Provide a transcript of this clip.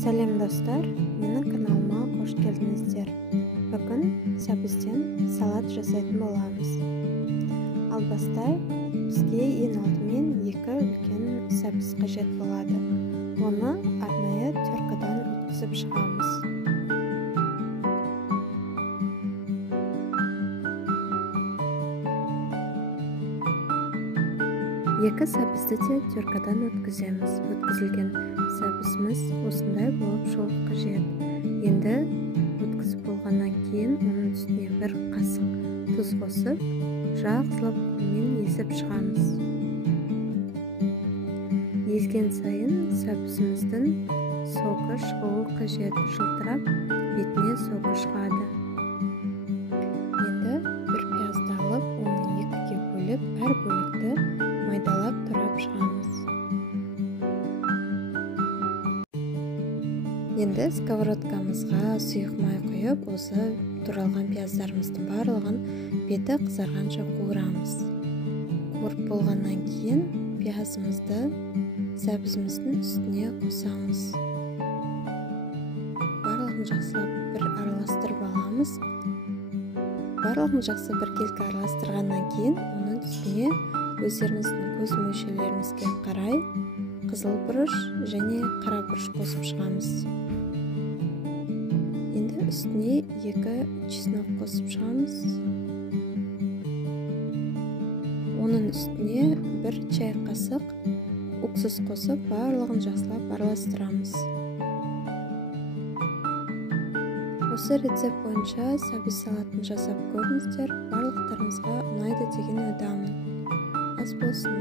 Сәлем достар, менің каналыма қош келдіңіздер. Бүгін сәбізден салат жасайтын боламыз. Ал бастайық, бізге ең алдымен 2 үлкен сәбіз қажет болады. Оны арнайы теркадан өткізіп шығамыз. Екі сәбізді де теркадан өткіземіз. Өткізілген сәбізіміз осындай болып шығуы қажет. Енді өткізіп болғаннан кейін оның үстіне 1 қасық тұз қосып, жақсылап қолмен езіп шығамыз. Езген сайын сәбізіміздің соғы шығуы қажет. Жылтырап, бетіне соғы шығады. Енді 1 пиязды алып, оны 2-ге бөліп, әр бөлікті майдалап турап шығамыз. Енді сковородкамызға сұйық май құйып, осы туралған пияздарымыздың барлығын беті қызарғанша қуырамыз. Қуырып болғаннан кейін пиязымызды сәбізіміздің үстіне қосамыз. Барлығын жақсылап бір араластырып аламыз. Барлығын жақсы біркелкі араластырғаннан кейін оның үстіне өздеріңіздің көз мөлшерлеріңізге қарай қызыл бұрыш және қара бұрыш қосып шығамыз. Енді үстіне 2 чеснок қосып шығамыз. Оның үстіне 1 чай қасық уксус қосып, барлығын жақсылап араластырамыз. Осы рецепт бойынша сәбіз салатын жасап көріңіздер. Барлықтарыңызға ұнайды деген ойдамын. Ас болсын.